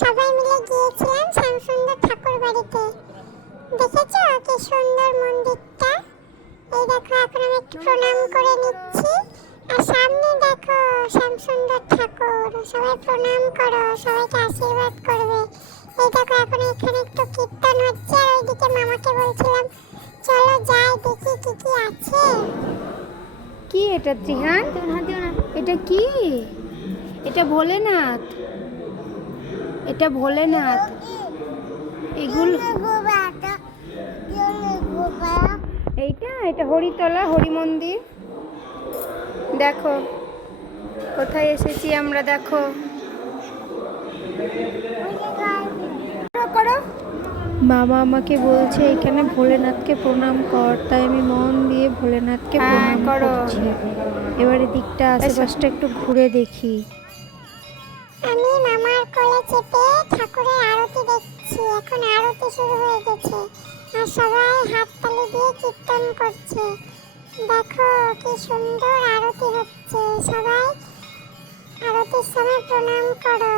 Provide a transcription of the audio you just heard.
সবাই মিলে গিয়েছিলাম শ্যামসুন্দর ঠাকুর বাড়িতে দেখেছ কি সুন্দর মন্দিরটা? এই দেখো এখন আমি একটু প্রণাম করে নিচ্ছি। আর সামনে দেখো শ্যামসুন্দর ঠাকুর সবাই প্রণাম করো সবাইকে আশীর্বাদ করবে। এই দেখো এখন এখানে একটু কীর্তন হচ্ছে আর ওইদিকে মামাকে বলছিলাম চলো যাই দেখি কি কি আছে। কি এটা ত্রিহান এটা কি? এটা ভোলেনাথ। এটা ভোলেনাথ। এগুলো এইটা এটা হরিতলা হরি মন্দির। দেখো কোথায় এসেছি আমরা দেখো। করো, মামা আমাকে বলছে এখানে ভোলেনাথকে প্রণাম কর। তাই আমি মন দিয়ে ভোলেনাথকে হ্যাঁ, প্রণাম করো। করছি। এবার এদিকটা আশেপাশটা একটু ঘুরে দেখি। আমি চেপে ঠাকুরের আরতি দেখছি। এখন আরতি শুরু হয়ে গেছে আর সবাই হাততালি দিয়ে কীর্তন করছে। দেখো কি সুন্দর আরতি হচ্ছে। সবাই আরতির সময় প্রণাম করো।